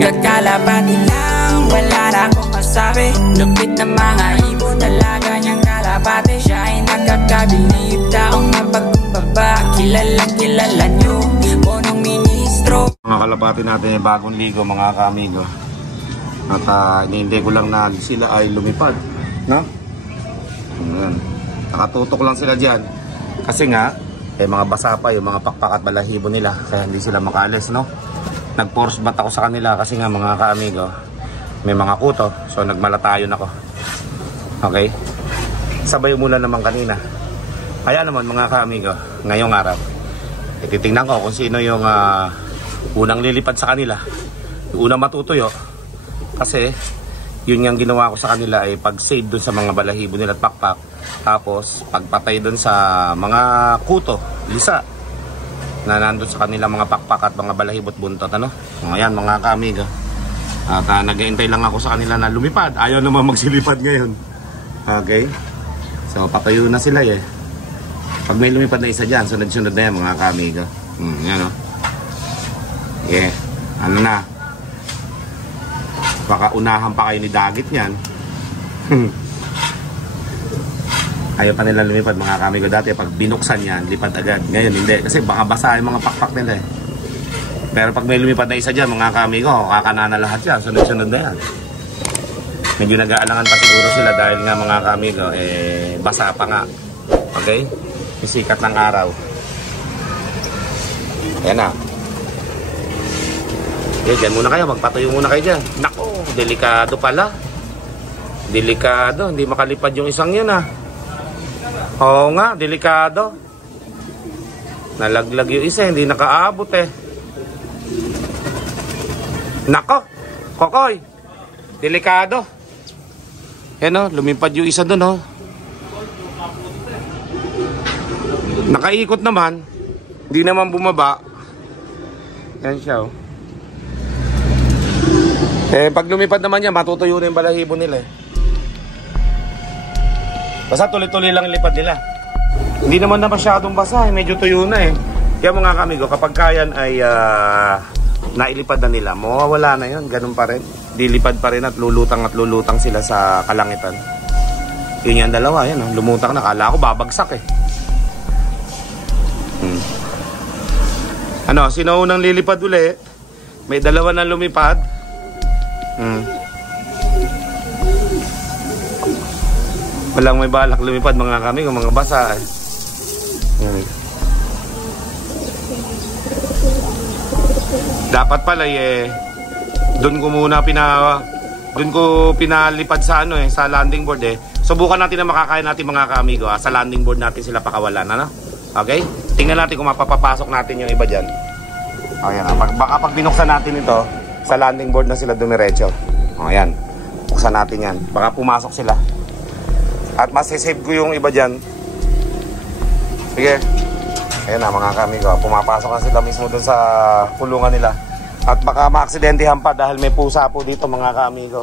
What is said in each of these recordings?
Kakalapati lang, wala na akong masabi. Lupit na mga ibon, talaga niyang kalapati. Siya ay nakakabilib, taong mapagkumbaba. Kilalang kilala niyo, punong ministro. Mga kalapati natin ay bagong ligo mga kaamigo. At hinihintay ko lang na sila ay lumipad, no? Ayan. Nakatutok lang sila dyan. Kasi nga, mga basa pa yung mga pakpak at balahibo nila. Kaya hindi sila makaalis, no? Nag-force bat ako sa kanila kasi nga mga kaamigo, may mga kuto. So nagmalatayon ako. Okay? Sabay umulan naman kanina. Kaya naman mga kaamigo, ngayong araw, titingnan ko kung sino yung unang lilipad sa kanila. Yung unang matutuyo. Kasi yun yung ginawa ko sa kanila ay pag-save dun sa mga balahibo nila at pakpak. Tapos pagpatay dun sa mga kuto, lisa, na nandun sa kanila mga pakpak at mga balahibot buntot, ano? Ayan mga kaamigo. At nag-iintay lang ako sa kanila na lumipad. Ayaw naman magsilipad ngayon. Okay? So patayo na sila eh. Pag may lumipad na isa dyan, sunod-sunod na yan mga kaamigo. Yan o. Yeah. Ano na? Baka unahan pa kayo ni Dagit yan. Ayaw pa nila lumipad mga kaamigo. Dati pag binuksan yan, lipad agad. Ngayon hindi, kasi baka basa yung mga pakpak nila eh. Pero pag may lumipad na isa dyan mga kaamigo, kakanana lahat yan, sunod-sunod na yan. Medyo nag-aalangan pa siguro sila dahil nga mga kaamigo, basa pa nga. Okay? Yung sikat ng araw. Ayan na. Okay, dyan muna kayo, magpatuyo muna kayo dyan. Nako, delikado pala. Delikado, hindi makalipad yung isang yun ah. Oo nga, delikado. Nalaglag yung isa, hindi nakaabot eh. Nako, Kokoy, delikado. Yan o, lumipad yung isa dun o. Nakaikot naman, hindi naman bumaba. Yan siya o. Pag lumipad naman yan, matutuyo na yung balahibo nila eh. Basta tuloy-tuloy lang ilipad nila. Hindi naman na masyadong basa, medyo tuyo na eh. Kaya mga kamigo, kapag kayan ay nailipad na nila, mawawala na yun, ganun pa rin. Dilipad pa rin at lulutang sila sa kalangitan. Yun yung dalawa, yan, lumutang na. Kala ko babagsak eh. Ano, sino unang lilipad uli? May dalawa na lumipad. Walang may balak lumipad mga kami kung mga basa eh. Dapat pala doon ko pinalipad sa ano sa landing board eh. Subukan natin na makakaya natin mga kaamigo sa landing board natin sila pakawalan, ano? Okay? Tingnan natin kung mapapapasok natin yung iba diyan. Ayan, baka pag binuksan natin ito, sa landing board na sila dumiretso. Ayan. Buksan natin 'yan. Baka pumasok sila. At masisave ko yung iba dyan. Sige. Ayan na mga kamigo. Pumapasok na sila mismo dun sa kulungan nila. At baka maaksidentihan pa dahil may pusa po dito mga kamigo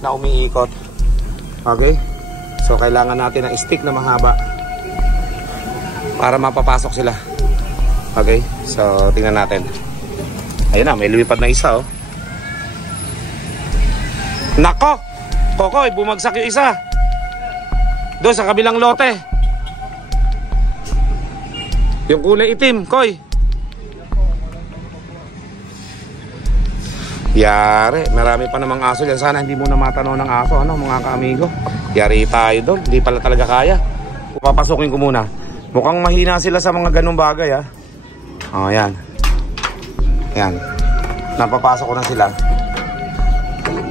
na umiikot. Okay? So kailangan natin ng stick na mahaba para mapapasok sila. Okay? So tingnan natin. Ayan na. May lumipad na isa oh. Nako! Kokoy, bumagsak yung isa. Doon sa kabilang lote. Yung kulay itim, Koy. Yari, marami pa namang aso dyan. Sana hindi muna matanaw ng aso, ano, mga kaamigo. Yari tayo doon, hindi pala talaga kaya. Papasukin ko muna. Mukhang mahina sila sa mga ganung bagay, ha. O, yan. Yan. Napapasok ko na sila.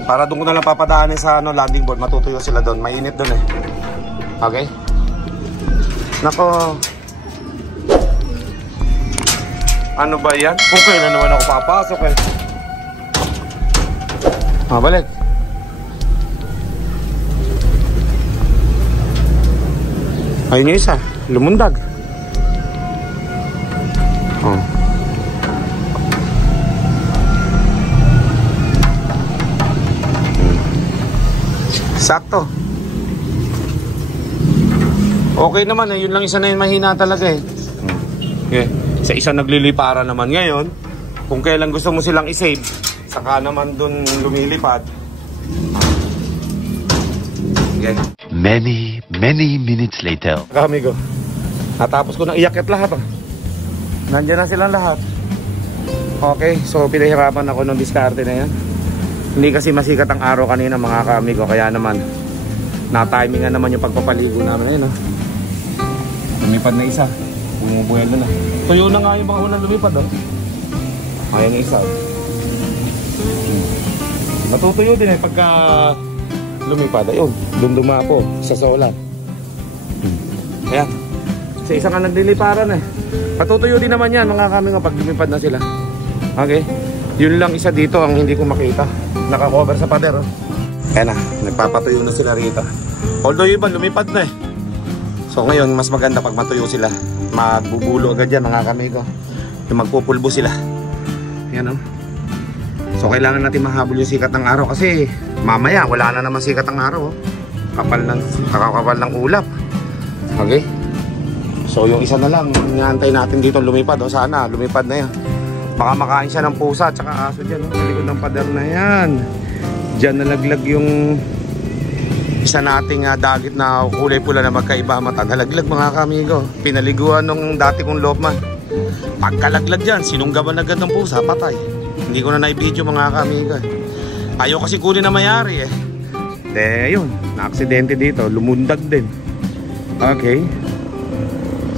Para doon ko na lang papadaanin sa landing board. Matutuyo sila doon, mainit doon eh. Okay? Nako. Ano ba yan? Okay na naman ako papasok eh. Balik. Ayun yung isa. Lumundag. Oh. Sakto. Okay naman eh, yun lang isa na yun mahina talaga eh. Okay. Sa isa naglilipara naman ngayon. Kung kailan gusto mo silang i-save, Saka naman dun lumilipad. Okay. Many minutes later. Amigo, natapos ko nang iyakyat lahat. Nandiyan na silang lahat. Okay, so pinahirapan ako ng diskarte na yan. Hindi kasi masikat ang araw kanina mga ka-amigo. Kaya naman, na-timingan naman yung pagpapaligo namin. Ayun, lumipad na isa. Bumubuelo na. Tuyo na nga yung mga unang lumipad. Ayan yung isa. Matutuyo din pagka lumipad. Ayun, dumapo sa solar. Ayan. Sa isa nga nagliliparan Matutuyo din naman yan mga kami pag lumipad na sila. Okay. Yun lang isa dito ang hindi ko makita. Naka-cover sa pader. Ayan na, nagpapatuyo na sila rito. Although yung iba lumipad na So ngayon mas maganda pag matuyo sila. Magbubulo agad yan mga kami ko. Yung magpupulbo sila. Ayan So kailangan natin mahabol yung sikat ng araw kasi mamaya wala na naman sikat ng araw. Kapal ng ulap. Okay. So yung isa na lang, inaantay natin dito lumipad. Sana lumipad na yan. Baka makain siya ng pusa at saka aso dyan. Sa likod ng pader na yan. Diyan nalaglag yung isa nating dagit na kulay pula na magkaiba mata. Nalaglag mga kamigo. Pinaliguan nung dati kong lopman. Pagkalaglag dyan, sinunggaban agad ng pusa, patay. Hindi ko na naibidyo mga kamigo. Ayaw kasi kunin na mayari yun, na-aksidente dito. Lumundag din. Okay.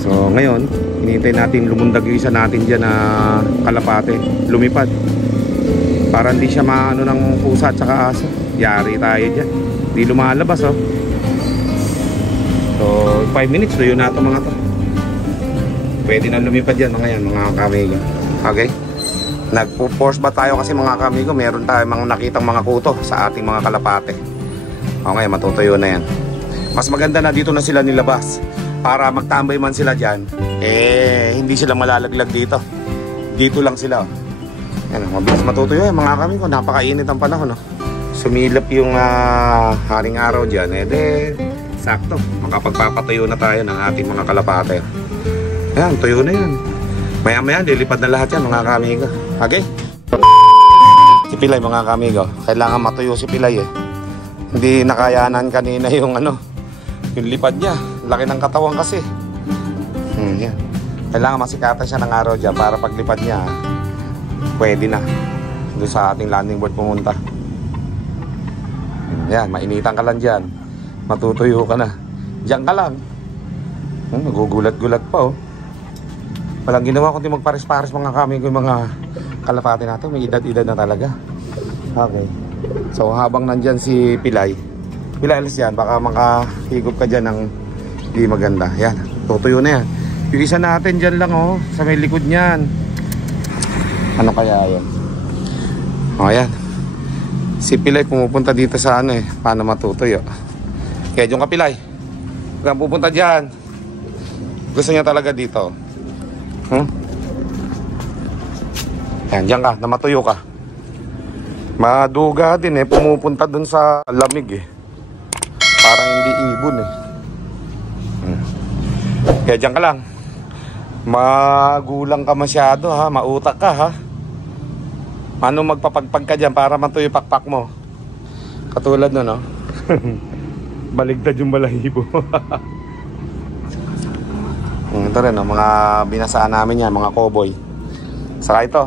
So ngayon, hinihintay natin lumundag yung isa natin dyan na kalapate, lumipad para hindi siya maano ng pusa at saka aso. Yari tayo dyan, hindi lumalabas So 5 minutes tuyo na ito mga to. Pwede na lumipad yan mga yan mga kamigo. Okay. Nagpo-force ba tayo kasi mga kamigo, meron tayong mga nakitang mga kuto sa ating mga kalapate. Okay, matutuyo na yan. Mas maganda na dito na sila nilabas para magtambay man sila dyan, hindi sila malalaglag dito. Dito lang sila. Yan, mabilis matutuyo mga kami ko. Napakainit ang panahon. Sumilap yung haring araw dyan. Sakto. Makapagpapatuyo na tayo ng ating mga kalapate. Yan, tuyo na yan. Maya-maya, lilipad na lahat yan mga kamigo. Okay? Si Pilay mga kamigo. Kailangan matuyo si Pilay Hindi nakayanan kanina yung yung lipad niya. Laki ng katawan kasi. Yan. Kailangan masikatan siya ng araw dyan para paglipad niya pwede na doon sa ating landing board pumunta. Yan, mainitan ka lang dyan. Matutuyo ka na. Diyan ka lang. Nagugulat-gulat pa Walang ginawa kundi magpares-pares mga kami yung mga kalapate natin. May edad-edad na talaga. Okay. So habang nandyan si Pilay, alis yan, baka makahigop ka dyan ng di maganda. Yan, tutuyo na yan. Yung isa natin dyan lang sa may likod niyan. Ano kaya yan? Yan. Si Pilay pumupunta dito sa paano matutuyo. Kaya yung Pilay, huwag kang pupunta dyan. Gusto niya talaga dito. Yan, dyan ka, na matuyo ka. Maduga din pumupunta dun sa lamig parang hindi ibon Kaya dyan ka lang. Magulang ka masyado mautak ka Ano magpapagpag ka dyan para matuyo pakpak mo. Katulad nun baligtad yung balahibo. Ito rin mga binasaan namin yan, mga cowboy. Saka ito,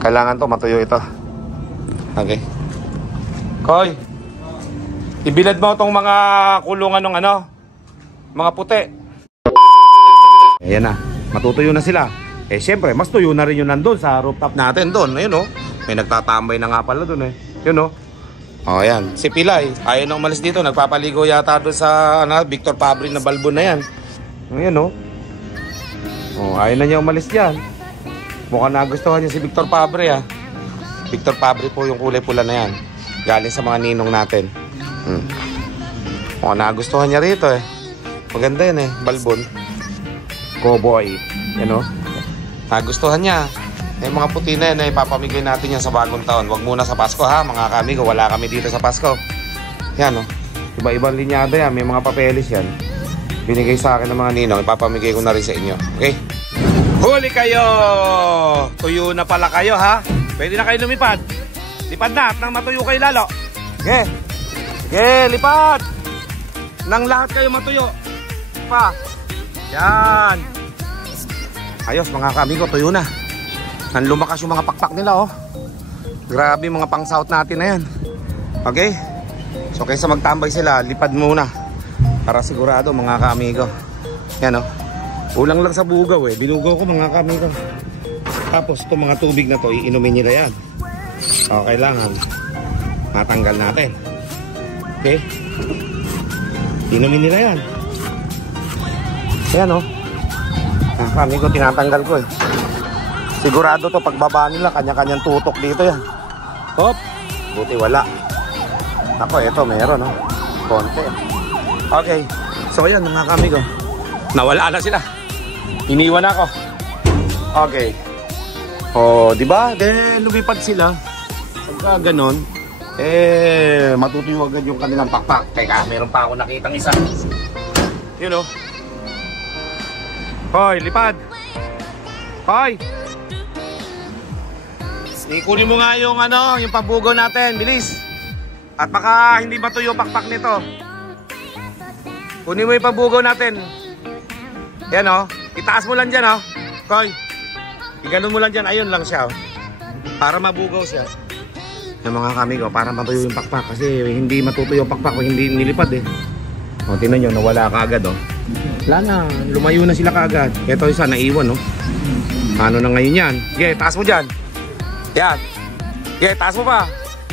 kailangan to matuyo ito. Okay. Koy, ibilad mo itong mga kulungan ng mga puti. Ayan na, matutuyo na sila. Siyempre, mas tuyo na rin yun nandun sa rooftop natin doon. Ayun may nagtatambay na nga pala doon Yun ayan, si Pilay, ayaw na umalis dito. Nagpapaligo yata doon sa Victor Fabri na balbon na yan. Ayan ayaw na niya umalis dyan. Mukhang nagustuhan niya si Victor Fabri Victor Fabri po yung kulay pula na yan. Galing sa mga ninong natin. Mukhang nagustuhan niya rito Maganda yan balbon. Cowboy. Nagustuhan niya. Mga puti na yan ipapamigay natin yan sa bagong taon. Wag muna sa Pasko mga kamigo. Wala kami dito sa Pasko. Yan iba-ibang linyado yan. May mga papeles yan. Binigay sa akin ng mga ninong. Ipapamigay ko na rin sa inyo. Okay? Huli kayo! Tuyo na pala kayo Pwede na kayo lumipad. Lipad na at nang matuyo kayo lalo. Okay. Okay, lipad. Nang lahat kayo matuyo. Pa. Yan. Ayos mga kaamigo, tuyo na. Nang lumakas yung mga pakpak nila oh. Grabe mga pang-south natin na yan. Okay. So kaysa magtambay sila, lipad muna. Para sigurado mga kaamigo. Yan oh. Ulang lang sa bugaw eh. Binugaw ko mga kaamigo. Tapos itong mga tubig na to, iinumin nila yan. So kailangan matanggal natin. Okay. Inumin nila yan. Ayan o. Kami ko tinatanggal ko eh. Sigurado to pagbaba nila kanya-kanyang tutok dito yan. Hop. Buti wala. Ako eto meron o. Konti. Okay. So yun mga kami ko. Nawala na sila. Iniwan ako. Okay. O diba? Lumipad sila. Pagka ganon matutuyo agad yung kanilang pakpak. Teka, meron pa ako nakitang isa. Yun o. Hoy, lipad. Hoy. Ikunin mo nga yung yung pabugaw natin, bilis. At baka hindi matuyo pakpak nito. Kunin mo yung pabugaw natin. Yan o. Itaas mo lang dyan o. Hoy. Iganon mo lang dyan, ayun lang siya o. Para mabugaw siya. Yung mga kamigo, para matuyo yung pakpak. Kasi hindi matutuyo yung pakpak kung hindi nilipad eh. O, tingnan nyo, nawala kaagad o. Wala na, lumayo na sila kaagad. Ito isa, naiwan o. Ano na ngayon yan? Sige, taas mo dyan. Yan. Sige, taas mo pa.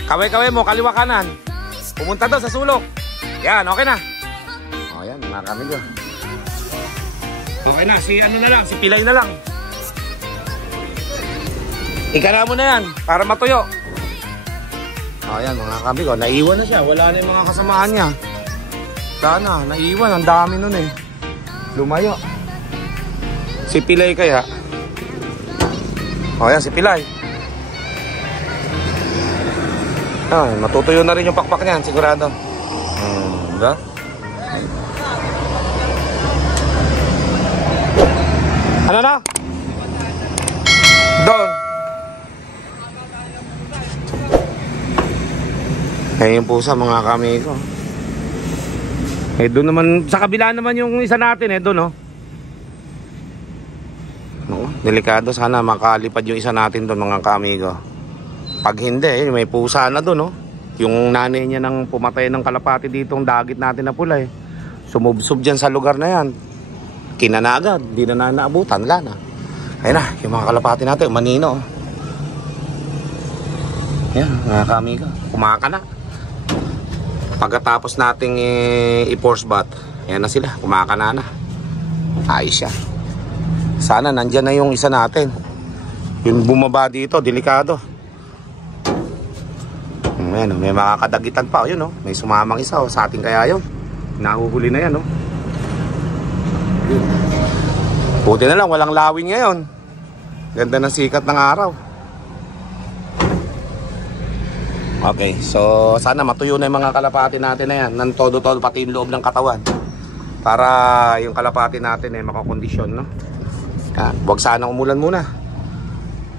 Kaway-kaway mo, kaliwa kanan. Pumunta doon sa sulok. Yan, okay na. O, yan, mga kamigo. Okay na, si ano na lang, si Pilay na lang. Ikana mo na yan, para matuyo. Ayan mga kamigo, naiwan na siya. Wala na yung mga kasamahan niya. Sana, naiwan. Ang dami nun eh. Lumayo. Si Pilay kaya. Ayan, si Pilay. Matutuyo na rin yung pakpak niyan, sigurado. Diba? Ano na? Doon. Ayun po sa mga kamigo. Doon naman, sa kabila naman yung isa natin doon delikado, sana makalipad yung isa natin doon mga kamigo. Pag hindi, may pusa na doon yung nanay niya nang pumatay ng kalapati dito, ang dagit natin na pula sumubsob dyan sa lugar na yan. Kinanagad, hindi na naabutan, wala na. Ayun na, yung mga kalapati natin, manino. Yan mga kamigo, kumaka na. Pagkatapos nating i-force bath, ayan na sila, kumakana na. Ayos siya. Sana nandyan na yung isa natin. Yung bumaba dito, delikado. Ayan, may makakadagitan pa. Yun, may sumamang isa sa ating kaya yun. Nahuhuli na yan. Buti na lang, walang lawin ngayon. Ganda ng sikat ng araw. Okay, so sana matuyo na yung mga kalapati natin na yan. Nang todo-todo pati yung loob ng katawan. Para yung kalapati natin makakondisyon, huwag sana umulan muna.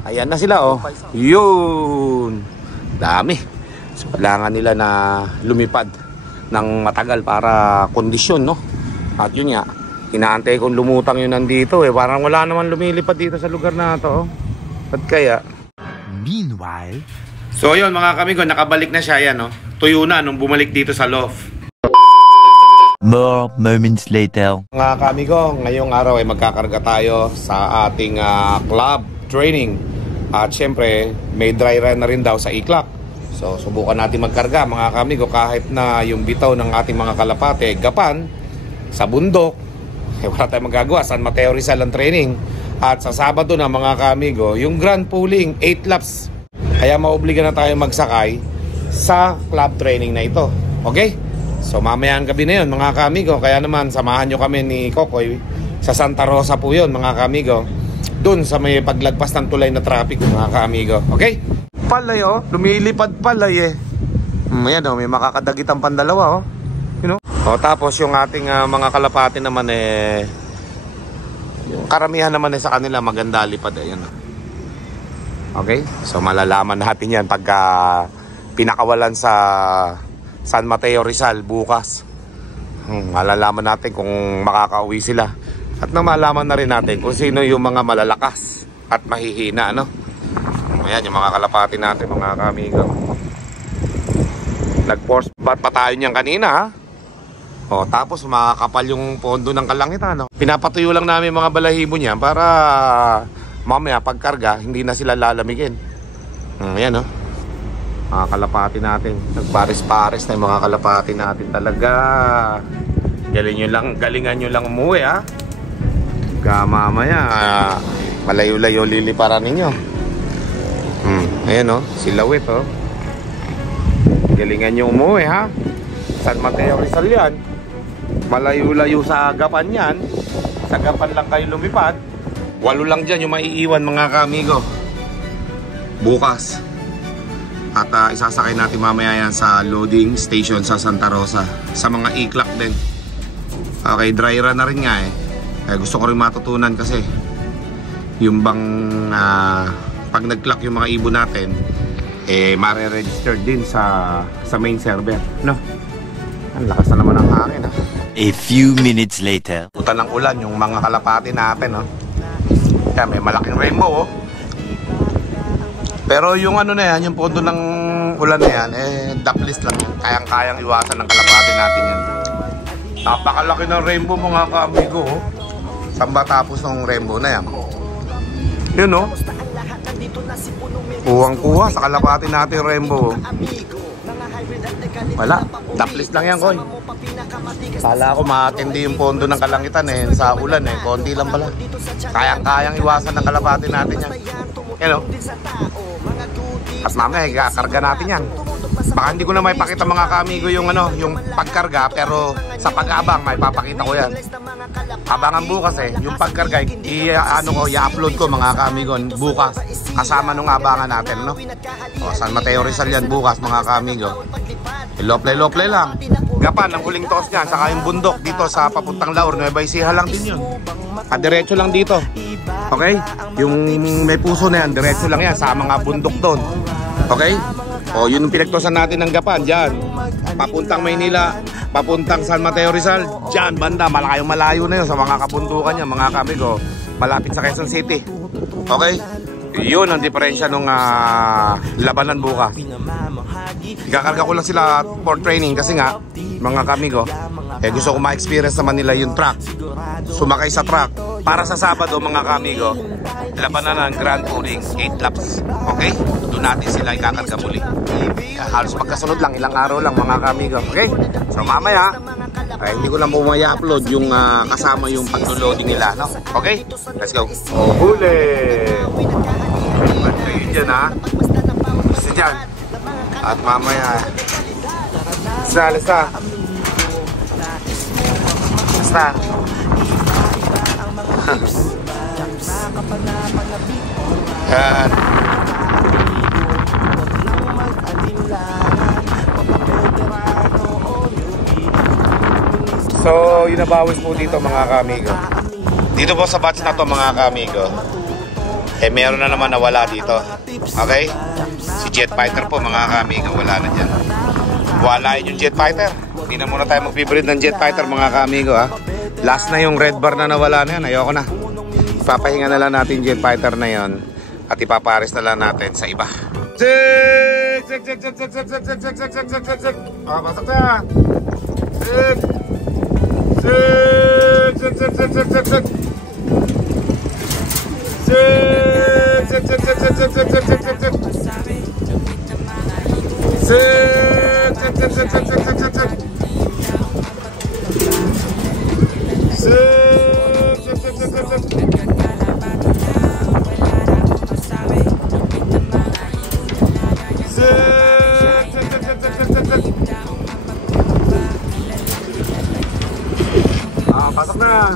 Ayan na sila, Yun. Dami. So kailangan nila na lumipad ng matagal para kondisyon, At yun nga, inaantay kong lumutang yun nandito Parang wala naman lumilipad dito sa lugar na to. At kaya Meanwhile, so yun mga kamigo, nakabalik na siya yan tuyo na nung bumalik dito sa loft. more moments later. Mga kamigo, ngayong araw ay magkakarga tayo sa ating club training. At syempre may dry run na rin daw sa e-clock. So subukan natin magkarga mga kamigo, kahit na yung bitaw ng ating mga kalapate gapan sa bundok, wala tayong magagawa. San Mateo Rizal ang training. At sa Sabado na mga kamigo, yung grand pooling 8 laps. Kaya maobliga na tayo magsakay sa club training na ito. Okay? So mamayang gabi na yun mga kamigo. Kaya naman samahan nyo kami ni Kokoy sa Santa Rosa po yun mga kamigo. Doon sa may paglagpas ng tulay na traffic mga kamigo. Okay? Palay lumilipad palay Ayan may makakadagit ang pandalawa You know? Tapos yung ating mga kalapati naman yung karamihan naman sa kanila maganda lipad. Ayan Okay? So malalaman natin yan pagka pinakawalan sa San Mateo Rizal bukas. Malalaman natin kung makakauwi sila. At malaman na rin natin kung sino yung mga malalakas at mahihina, no? Ayan yung mga kalapati natin, mga kamigo. Nag-force bat pa tayo niyan kanina, ha? O, tapos makakapal yung pondo ng kalangitan, no? Pinapatuyo lang namin mga balahibo niya para mamaya pagkarga hindi na sila lalamigin. Ayan, no? Mga kalapati natin, nagpares-pares na yung mga kalapati natin talaga. Galingan nyo lang umuwi, ha? Mamaya malayo-layo liliparan ninyo. Ayan, no? Si Lawit, oh. Galingan nyo umuwi, ha? San Mateo Rizal yan. Malayo-layo sa Gapan yan. Sa Gapan lang kayo lumipad. 8 lang dyan yung maiiwan, mga kamigo, bukas. At isasakay natin mamaya yan sa loading station sa Santa Rosa. Sa mga e-clock din. Okay, dry run na rin nga eh. Gusto ko rin matutunan kasi yung bang pag nag-clock yung mga ibon natin, mare-register din sa main server, no? Ang lakas na naman ng hangin, ha? A few minutes later. Putan ng ulan yung mga kalapati natin, no? Kaya may malaking rainbow, oh. Pero yung ano na yan, yung pondo ng ulan na yan, daplis lang. Kayang-kayang iwasan ng kalapati natin yan. Napakalaki ng rainbow, mga kaamigo, oh. Saan ba tapos ng rainbow na yan? Yun, no? Kuwang-kuha sa kalapati natin yung rainbow, oh. Wala, daplis lang yan, Koy. Kala ko matindi yung pondo ng kalangitan sa ulan konti lang pala. Kayang-kayang iwasan ng kalapati natin yan. Hello. At mamaya kakarga natin yan. Baka hindi ko na may pakita, mga kamigo, yung yung pagkarga, pero sa pag-abang may papakita ko yan. Abangan bukas yung pagkarga i-upload ko, mga kamigo, bukas kasama nung abangan natin, no? San Mateo Rizal yan bukas, mga kamigo. Loplay lang. Gapan ang huling toss niyan, saka yung bundok dito sa papuntang Laur, Nueva Ecija lang din yun. At diretso lang dito. Okay? Yung may puso na yan, diretso lang yan sa mga bundok doon. Okay? O, yun yung pinagtosan natin ng Gapan, dyan. Papuntang Maynila, papuntang San Mateo Rizal, dyan, banda, malayo na yun sa mga kabundukan niya, mga kamigo. Malapit sa Quezon City. Okay? Yun ang diferensya nung labanan bukas. Ikakarga ko lang sila for training kasi nga, mga kamigo, gusto ko ma-experience naman nila yung truck. Sumakay sa truck. Para sa Sabado, mga kamigo, labanan ng Grand Touring 8 laps. Okay? Doon natin sila ikakarga muli. Halos pagkasunod lang, ilang araw lang, mga kamigo. Okay? So mamaya, hindi ko lang upload yung kasama yung pag-loading nila, no? Okay? Let's go. Oh, huli! Ayun dyan, ha? Basta dyan. At mamaya, Basta. Yan. So, yun nabawis po dito, mga kamigo. Dito po sa batch na to, mga kamigo, meron na naman nawala dito. Okay? Si Jet Fighter po, mga kamigo, wala na dyan. Wala yun yung Jet Fighter. Hindi na muna tayo mag-breed ng Jet Fighter, mga kamigo, ha. Last na yung red bar na nawala na yan. Ayoko na. Ipapahinga na lang natin Jet Fighter na yon at ipapares na lang natin sa iba. Sik! Pasok na! Sik! Pasok na.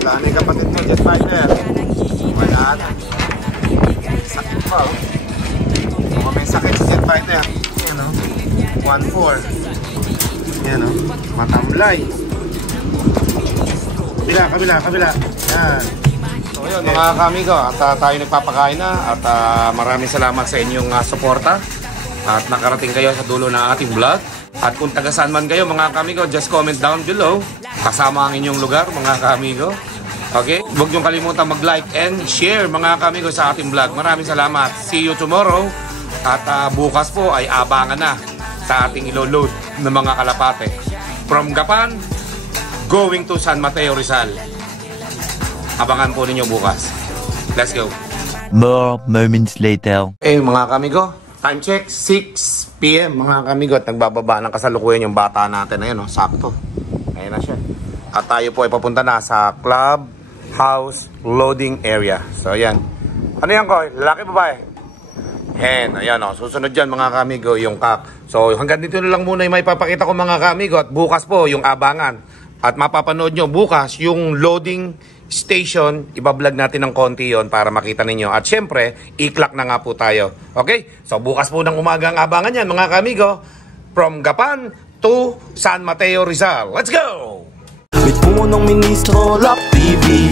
Wala na yung kapatid mo, Jet Fighter. pa, oh. Kung may sakit sa jet fighter, yan, oh. 1-4. Yan, oh. Matamlay. Kabila. Yan. So, yun, mga kamigo, at tayo nagpapakain na. At maraming salamat sa inyong suporta. At nakarating kayo sa dulo ng ating vlog. At kung taga saan man kayo, mga kamigo, just comment down below. Kasama ang inyong lugar, mga kamigo. Okay? Huwag niyong kalimutan mag-like and share, mga kamigo, sa ating vlog. Maraming salamat. See you tomorrow. At bukas po ay abangan na sa ating ilo-load ng mga kalapate. From Gapan, going to San Mateo, Rizal. Abangan po ninyo bukas. Let's go. More moments later. Mga kamigo, time check, 6 PM mga kamigo. At nagbababa ng kasalukuyan yung bata natin. Ayan, sakto. Ayan na siya. At tayo po ay papunta na sa club house loading area. So ayan. Ano yan, Koy? Lalaki babae? Hen, ayan, susunod dyan mga kamigo yung kak. So hanggang dito na lang muna yung may papakita ko, mga kamigo. At bukas po yung abangan. At mapapanood nyo bukas yung loading station. Ibablog natin ng konti yon para makita ninyo. At syempre, i-clock na nga po tayo. Okay? So bukas po ng umaga ang abangan yan, mga kamigo. From Gapan to San Mateo, Rizal. Let's go! May punong ministro, Lap TV.